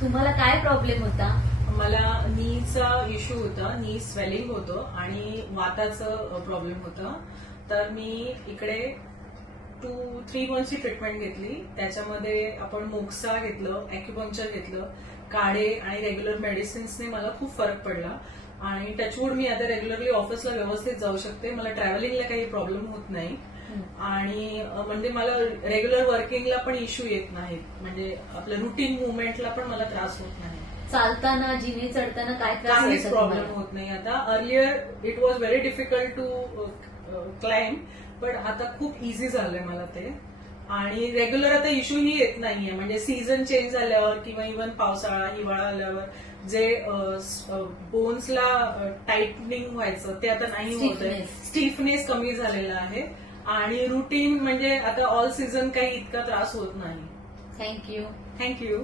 तुम्हाला काय प्रॉब्लेम होता? मला नीचा इश्यू होता, नी स्वेलिंग होतं आणि वाताचं प्रॉब्लेम होतं. तर मी इकडे 2-3 मंथची ट्रीटमेंट घेतली. त्याच्यामध्ये आपण मोक्सा घेतलं, ॲक्युपंक्चर घेतलं, काढे आणि रेग्युलर मेडिसिन्सने मला खूप फरक पडला. आणि टचवूड मी आता रेग्युलरली ऑफिसला व्यवस्थित जाऊ शकते. मला ट्रॅव्हलिंगला काही प्रॉब्लेम होत नाही. आणि म्हणजे मला रेग्युलर वर्किंगला पण इश्यू येत नाहीत. म्हणजे आपल्या रुटीन मुवमेंटला पण मला त्रास होत नाही. चालताना जिने चढताना काय त्रास काहीच व्हायचा प्रॉब्लेम तुम्हाला? होत नाही. आता earlier it was very difficult to climb, पण आता खूप इझी झालंय मला ते. आणि रेग्युलर आता इश्यूही येत नाहीये. म्हणजे सीझन चेंज झाल्यावर किंवा इव्हन पावसाळा हिवाळा आल्यावर जे बोन्सला टाइटनिंग व्हायचं ते आता नाही होतंय. Stiffness. स्टिफनेस कमी झालेला आहे. आणि रुटीन म्हणजे आता ऑल सीझन काही इतका त्रास होत नाही. थँक्यू. थँक्यू.